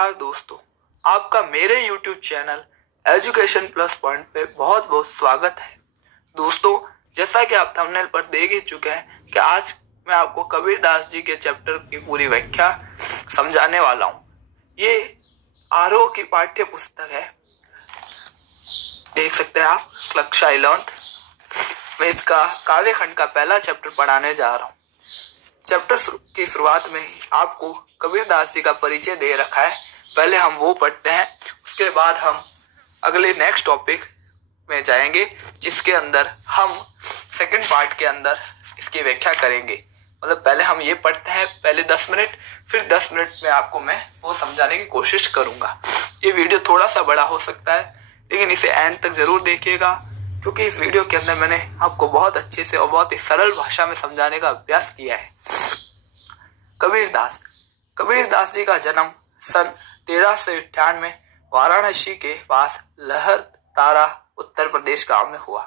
नमस्कार दोस्तों, आपका मेरे YouTube channel education plus point पे बहुत बहुत स्वागत है। दोस्तों, जैसा कि आप थंबनेल पर देख ही चुके हैं कि आज मैं आपको कबीरदास जी के चैप्टर की पूरी व्याख्या समझाने वाला हूँ। ये आरोह की पाठ्य पुस्तक है, देख सकते हैं आप, कक्षा 11th में इसका काव्य खंड का पहला चैप्टर पढ़ाने जा रहा हूँ। चैप्टर की शुरुआत में ही आपको कबीरदास जी का परिचय दे रखा है, पहले हम वो पढ़ते हैं, उसके बाद हम अगले नेक्स्ट टॉपिक में जाएंगे, जिसके अंदर हम सेकंड पार्ट के अंदर इसकी व्याख्या करेंगे। मतलब पहले हम ये पढ़ते हैं, पहले 10 मिनट, फिर 10 मिनट में आपको मैं वो समझाने की कोशिश करूंगा। ये वीडियो थोड़ा सा बड़ा हो सकता है, लेकिन इसे एंड तक जरूर देखिएगा, क्योंकि इस वीडियो के अंदर मैंने आपको बहुत अच्छे से और बहुत ही सरल भाषा में समझाने का अभ्यास किया है। कबीरदास जी का जन्म सन 1398 वाराणसी के पास लहर तारा उत्तर प्रदेश गांव में हुआ।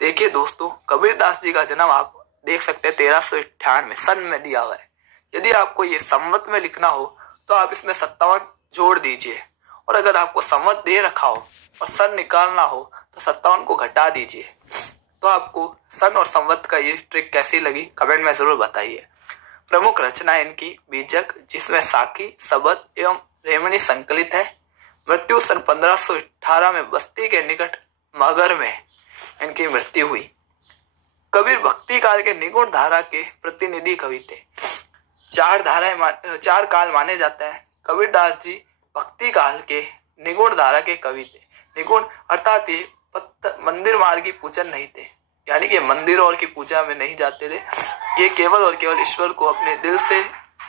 देखिए दोस्तों, कबीरदास जी का जन्म आप देख सकते हैं 1398 सन में दिया हुआ है। यदि आपको ये संवत में लिखना हो तो आप इसमें 57 जोड़ दीजिए, और अगर आपको संवत दे रखा हो और सन निकालना हो तो 57 को घटा दीजिए। तो आपको सन और संवत का ये ट्रिक कैसी लगी कमेंट में जरूर बताइए। प्रमुख रचना इनकी बीजक, जिसमें साकी, सबद एवं रेमणी संकलित है। मृत्यु सन 1518 में बस्ती के निकट मगर में इनकी मृत्यु हुई। कबीर भक्ति काल के निगुण धारा के प्रतिनिधि कवि थे। चार काल माने जाता है। कबीरदास जी भक्ति काल के निगुण धारा के कवि थे। निगुण अर्थात ये मंदिर मार्ग की पूजन नहीं थे, यानी कि मंदिर और की पूजा में नहीं जाते थे। ये केवल और केवल ईश्वर को अपने दिल से,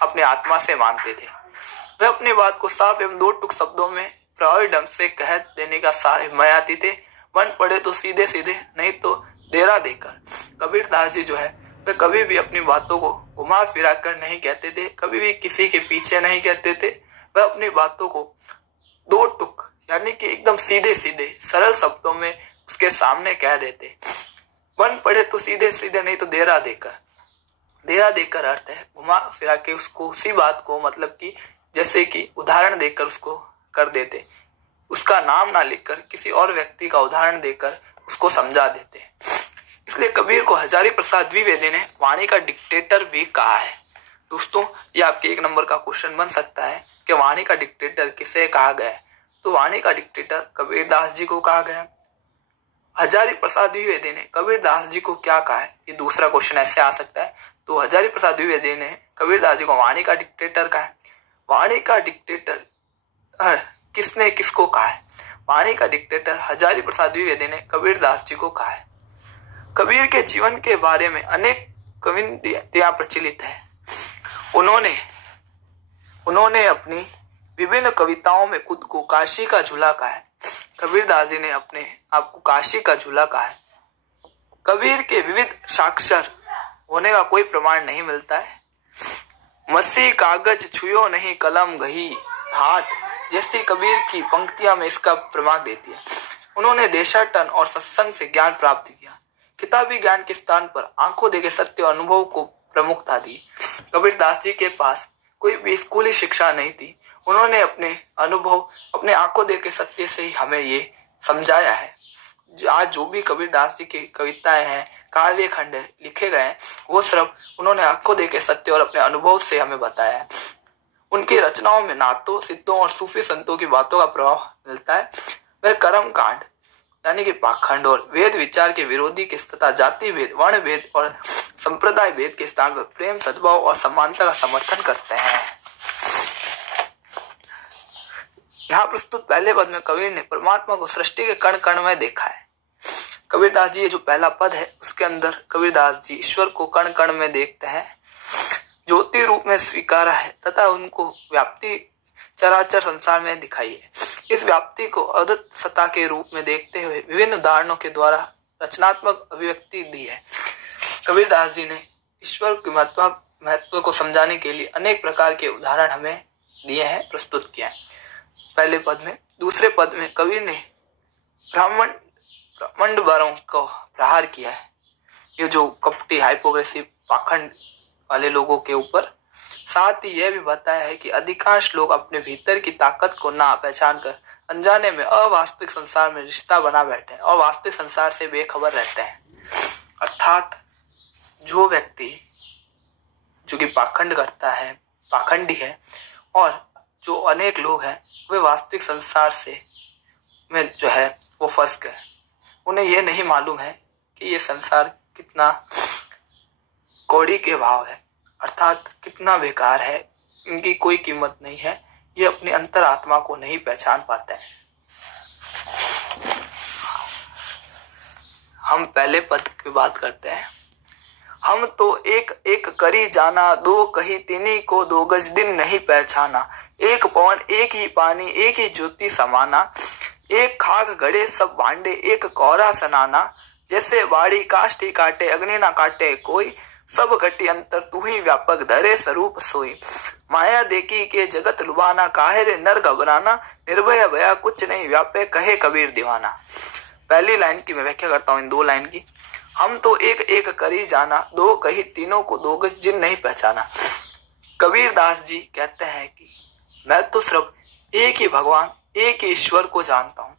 अपने आत्मा से मानते थे। वे अपनी बात को साफ एवं दो टुक शब्दों में प्रभावी ढंग से कह देने का हिमायती थे। मन पड़े तो सीधे सीधे, नहीं तो देरा देकर। कबीरदास जी जो है वे कभी भी अपनी बातों को घुमा फिरा कर नहीं कहते थे, कभी भी किसी के पीछे नहीं कहते थे। वह अपनी बातों को दो टुक यानी कि एकदम सीधे सीधे सरल शब्दों में उसके सामने कह देते। मन पड़े तो सीधे सीधे, नहीं तो देरा देकर। देरा देकर अर्थ है घुमा फिरा के उसको, उसी बात को, मतलब कि जैसे कि उदाहरण देकर उसको कर देते। उसका नाम ना लिखकर किसी और व्यक्ति का उदाहरण देकर उसको समझा देते। इसलिए कबीर को हजारी प्रसाद द्विवेदी ने वाणी का डिक्टेटर भी कहा है। दोस्तों, ये आपके 1 नंबर का क्वेश्चन बन सकता है कि वाणी का डिक्टेटर किसे कहा गया है। तो वाणी का डिक्टेटर कबीरदास जी को कहा गया। हजारी प्रसाद द्विवेदी ने कबीरदास जी को क्या कहा है, ये दूसरा क्वेश्चन ऐसे आ सकता है। तो हजारी प्रसाद द्विवेदी ने कबीरदास जी को वाणी का डिक्टेटर कहा है। वाणी का डिक्टेटर किसने किसको कहा है? वाणी का डिक्टेटर हजारी प्रसाद द्विवेदी ने कबीरदास जी को कहा है। कबीर के जीवन के बारे में अनेक कविताएं प्रचलित है। उन्होंने अपनी विभिन्न कविताओं में खुद को काशी का झूला कहा है। कबीरदास जी ने अपने आप को काशी का झूला कहा है। कबीर के विविध साक्षर होने का कोई प्रमाण नहीं मिलता है। मसी कागज छुयो नहीं कलम गही हाथ, जैसी कबीर की पंक्तियां में इसका प्रमाण देती है। उन्होंने देशाटन और सत्संग से ज्ञान प्राप्त किया। किताबी ज्ञान के स्थान पर आंखों देखे सत्य अनुभव को प्रमुखता दी। कबीरदास जी के पास कोई भी स्कूली शिक्षा नहीं थी। उन्होंने अपने अनुभव, अपने आंखों देखे सत्य से ही हमें ये समझाया है। आज जो भी कबीरदास जी की कविताएं हैं, काव्य खंड लिखे गए हैं, वो सिर्फ उन्होंने आंखों देखे सत्य और अपने अनुभव से हमें बताया है। उनकी रचनाओं में नातों, सिद्धों और सूफी संतों की बातों का प्रभाव मिलता है। वह कर्म कांड यानी कि पाखंड और वेद विचार के विरोधी के तथा जाति भेद, वर्ण भेद और संप्रदाय भेद के स्थान पर प्रेम, सद्भाव और समानता का समर्थन करते हैं। यहाँ प्रस्तुत पहले पद में कबीर ने परमात्मा को सृष्टि के कण कण में देखा है। कबीरदास जी ये जो पहला पद है, उसके अंदर कबीरदास जी ईश्वर को कण कण में देखते हैं, ज्योति रूप में स्वीकारा है तथा उनको व्याप्ति चराचर संसार में दिखाई है। इस व्याप्ति को अद्भुत सत्ता के रूप में देखते हुए विभिन्न उदाहरणों के द्वारा रचनात्मक अभिव्यक्ति दी है। कबीरदास जी ने ईश्वर के महत्व को समझाने के लिए अनेक प्रकार के उदाहरण हमें दिए हैं, प्रस्तुत किया है पहले पद में। दूसरे पद में कबीर ने ब्राह्मण वालों को प्रहार किया है। ये जो कपटी, हाइपोक्रेसी, पाखंड वाले लोगों के ऊपर साथ ही यह भी बताया है कि अधिकांश लोग अपने भीतर की ताकत को ना पहचान कर अनजाने में अवास्तविक संसार में रिश्ता बना बैठे हैं और वास्तविक संसार से बेखबर रहते हैं। अर्थात जो व्यक्ति जो कि पाखंड करता है, पाखंडी है, और जो अनेक लोग हैं वे वास्तविक संसार से में जो है वो फंस गए। उन्हें ये नहीं मालूम है कि ये संसार कितना कौड़ी के भाव है, अर्थात कितना बेकार है, इनकी कोई कीमत नहीं है। ये अपनी अंतरात्मा को नहीं पहचान पाते हैं। हम पहले पद की बात करते हैं। हम तो एक एक करी जाना, दो कही तिनी को दो गज दिन नहीं पहचाना। एक पवन एक ही पानी एक ही ज्योति समाना। एक खाक गड़े सब भांडे एक कोरा सनाना। जैसे बाड़ी काष्ठी काटे अग्नि ना काटे कोई। सब घटी अंतर तू ही व्यापक धरे स्वरूप सोई। माया देखी के जगत लुभाना, काहे रे नर घबराना। निर्भय भया कुछ नहीं व्यापे कहे कबीर दीवाना। पहली लाइन की मैं व्याख्या करता हूँ इन दो लाइन की। हम तो एक एक करी जाना, दो कही तीनों को दो गज जिन नहीं पहचाना। कबीर दास जी कहते हैं कि मैं तो सिर्फ एक ही भगवान एक ही ईश्वर को जानता हूँ,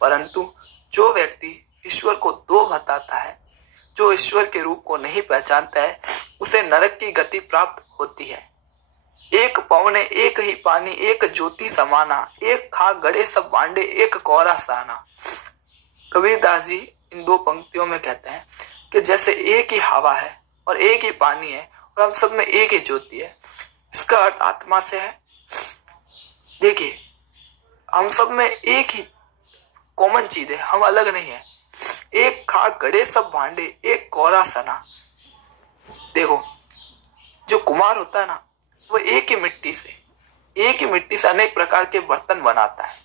परंतु जो व्यक्ति ईश्वर को दो बताता है, जो ईश्वर के रूप को नहीं पहचानता है, उसे नरक की गति प्राप्त होती है। एक पवने एक ही पानी एक ज्योति समाना। एक खाक गड़े सब बांडे एक कोरा साना। कबीरदास जी इन दो पंक्तियों में कहते हैं कि जैसे एक ही हवा है और एक ही पानी है और हम सब में एक ही ज्योति है। इसका अर्थ आत्मा से है। देखिए, हम सब में एक ही कॉमन चीज है, हम अलग नहीं है। एक खाक गड़े सब भांडे एक कोरा सना। देखो, जो कुम्हार होता है ना, वो एक ही मिट्टी से अनेक प्रकार के बर्तन बनाता है।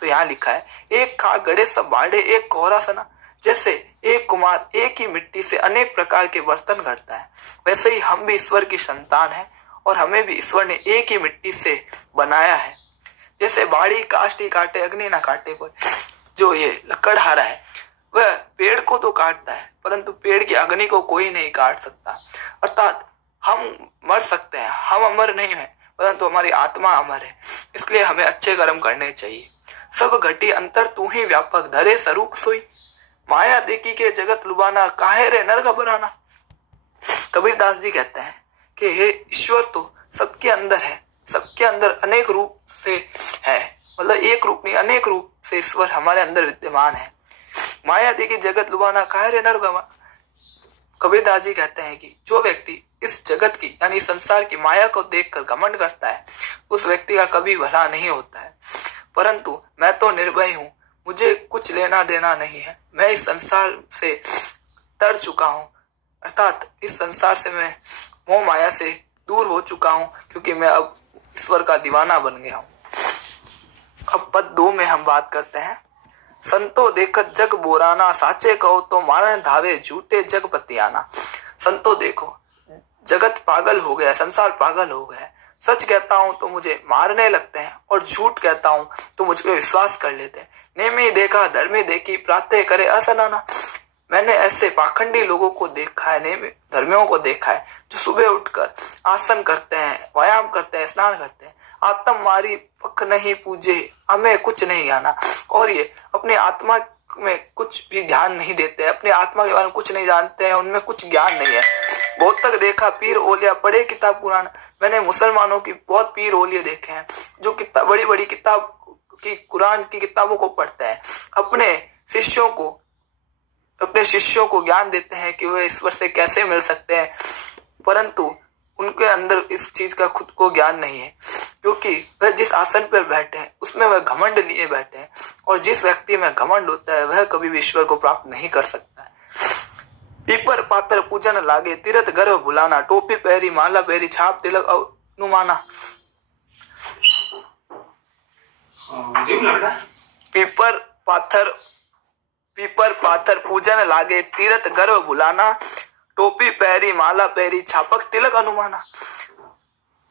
तो यहाँ लिखा है एक खाक गड़े सब भांडे एक कोरा सना। जैसे एक कुम्हार एक ही मिट्टी से अनेक प्रकार के बर्तन गढ़ता है, वैसे ही हम भी ईश्वर की संतान हैं और हमें भी ईश्वर ने एक ही मिट्टी से बनाया है। जैसे बाड़ी काष्ठी काटे अग्नि ना काटे कोई। जो ये लकड़हारा है वह पेड़ को तो काटता है, परंतु पेड़ की अग्नि को कोई नहीं काट सकता। अर्थात हम मर सकते हैं, हम अमर नहीं है, परंतु हमारी आत्मा अमर है। इसलिए हमें अच्छे कर्म करने चाहिए। सब घटी अंतर तू ही व्यापक धरे स्वरूप सोई। माया देखी के जगत लुभाना, काहे रे नर घबराना। कबीरदास जी कहते हैं कि हे ईश्वर तो सबके अंदर है, सबके अंदर अनेक रूप से है, मतलब एक रूप नहीं अनेक रूप से ईश्वर हमारे अंदर विद्यमान है। माया देखी जगत लुभाना, काहे रे नर घबराना। कबीरदास जी कहते हैं कि जो व्यक्ति इस जगत की यानी संसार की माया को देखकर घमंड करता है, उस व्यक्ति का कभी भला नहीं होता है। परंतु मैं तो निर्भय हूँ, मुझे कुछ लेना देना नहीं है, मैं इस संसार से तर चुका हूँ, अर्थात इस संसार से मैं मोह माया से दूर हो चुका हूँ, क्योंकि मैं अब ईश्वर का दीवाना बन गया हूँ। अब पद 2 में हम बात करते हैं। संतो देखत जग बोराना, साचे कहो तो मारन धावे झूठे जगपति आना। संतो देखो, जगत पागल हो गया, संसार पागल हो गया। सच कहता हूँ तो मुझे मारने लगते हैं और झूठ कहता हूँ तो मुझ पे विश्वास कर लेते हैं। नेमी देखा धर्मी देखी, प्रातः करे असनाना। मैंने ऐसे पाखंडी लोगों को देखा है, नेमी धर्मियों को देखा है, जो सुबह उठकर आसन करते हैं, व्यायाम करते हैं, स्नान करते हैं। आत्म मारी पक नहीं पूजे, हमें कुछ नहीं जाना। और ये अपनी आत्मा में कुछ भी ध्यान नहीं देते, अपने आत्मा के बारे में कुछ नहीं जानते हैं, उनमें कुछ ज्ञान नहीं है। बहुत तक देखा पीर ओलिया, पढ़े किताब कुरान। मैंने मुसलमानों की बहुत पीर ओलिया देखे हैं जो किताब बड़ी बड़ी किताब की कुरान की किताबों को पढ़ते हैं, अपने शिष्यों को ज्ञान देते हैं कि वे ईश्वर से कैसे मिल सकते हैं, परंतु उनके अंदर इस चीज का खुद को ज्ञान नहीं है, क्योंकि वह जिस आसन पर बैठे हैं उसमें वह घमंड लिए बैठे हैं, और जिस व्यक्ति में घमंड होता है वह कभी भी ईश्वर को प्राप्त नहीं कर सकता है। पीपर पात्र पूजन लागे, तीरथ गर्भ भुलाना। टोपी पहरी माला पहरी, छाप तिलक अनुमाना। पीपर पाथर पूजन लागे, तीरथ गर्भ भुलाना। टोपी पहरी माला पहरी, छापक तिलक अनुमाना।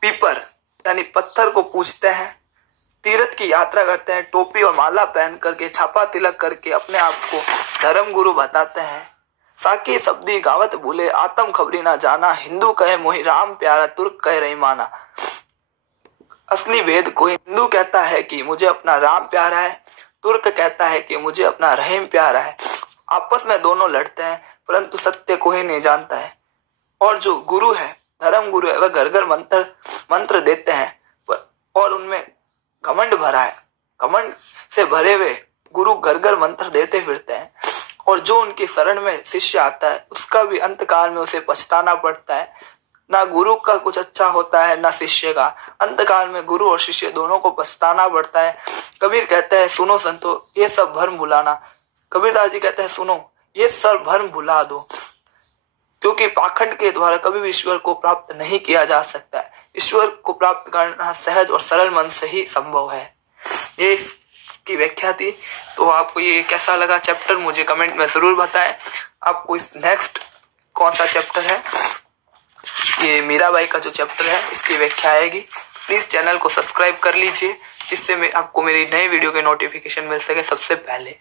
पीपर यानी पत्थर को पूजते हैं, तीर्थ की यात्रा करते हैं, टोपी और माला पहन करके, छापा तिलक करके अपने आप को धर्म गुरु बताते हैं, साके शब्दी गावत भूले आत्म खबरी ना जाना, हिंदू कहे मोहि राम प्यारा तुर्क कहे रहीमाना। असली भेद कोई हिंदू कहता है कि मुझे अपना राम प्यारा है, तुर्क कहता है कि मुझे अपना रहीम प्यारा है। आपस में दोनों लड़ते हैं परंतु सत्य कोई नहीं जानता है। और जो गुरु है, धर्म गुरु है, वह घर घर मंत्र देते हैं और उनमें घमंड भरा है। घमंड से भरे हुए गुरु घर घर मंत्र देते फिरते हैं और जो उनकी शरण में शिष्य आता है उसका भी अंतकाल में उसे पछताना पड़ता है। ना गुरु का कुछ अच्छा होता है ना शिष्य का। अंतकाल में गुरु और शिष्य दोनों को पछताना पड़ता है। कबीर कहते हैं सुनो संतो ये सब भ्रम भुलाना। कबीरदास जी कहते हैं सुनो ये सब भ्रम भुला दो, क्योंकि पाखंड के द्वारा कभी भी ईश्वर को प्राप्त नहीं किया जा सकता है। ईश्वर को प्राप्त करना सहज और सरल मन से ही संभव है। ये इसकी व्याख्या थी। तो आपको ये कैसा लगा चैप्टर मुझे कमेंट में जरूर बताएं। आपको इस नेक्स्ट कौन सा चैप्टर है, ये मीराबाई का जो चैप्टर है इसकी व्याख्या आएगी। प्लीज चैनल को सब्सक्राइब कर लीजिए जिससे आपको मेरी नई वीडियो के नोटिफिकेशन मिल सके सबसे पहले।